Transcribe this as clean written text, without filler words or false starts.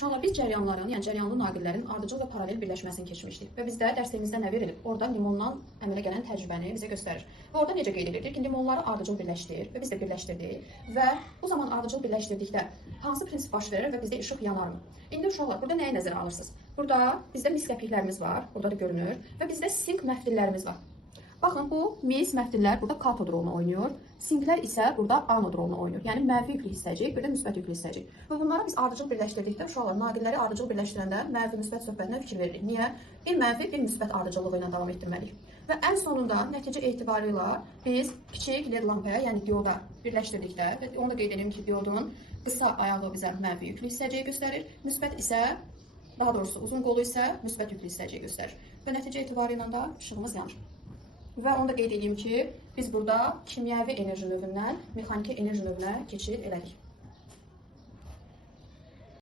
Uşaqlar, biz cəryanların, yəni cəryanlı naqillərin ardıcıl və paralel birləşməsini keçmişdik və bizdə dərslərimizdə nə verilib? Orada limondan əmələ gələn təcrübəni bizə göstərir. Və orada necə qeyd edirdik ki, limonları ardıcıl birləşdir və biz də birləşdirdik və bu zaman ardıcıl birləşdirdikdə hansı prinsip baş verir və bizdə işıq yanarmı? İndi uşaqlar, burada nəyi nəzərə alırsınız? Burada bizdə mis qəpiklərimiz var, burada da görünür və bizdə sink məftillərimiz var. Baxın, bu mis məftillər burada katod rolunu oynayır. Sinklər isə burada anod rolunu oynayır. Yəni mənfi yüklü hissəcik, bir də müsbət yüklü hissəcik. Və bunları biz ardıcıl birləşdirdikdə uşaqlar naqilləri ardıcıl birləşdirəndə mənfi müsbət söhbətinə fikir veririk. Niyə? Bir mənfi, bir müsbət ardıcıllığı ilə davam etdirməliyik. Və ən sonunda nəticə etibarıyla biz kiçik led lampaya, yəni dioda birləşdirdikdə və onu da qeyd edelim ki, diodun qısa ayağı bizə mənfi yüklü hissəciyi göstərir, müsbət isə daha doğrusu uzun qolu isə müsbət yüklü hissəciyi göstərir. Və nəticə etibarıyla da işığımız yanır. Və onu da qeyd edeyim ki, biz burada kimyəvi enerji növündən mexaniki enerji növünə keçid elədik.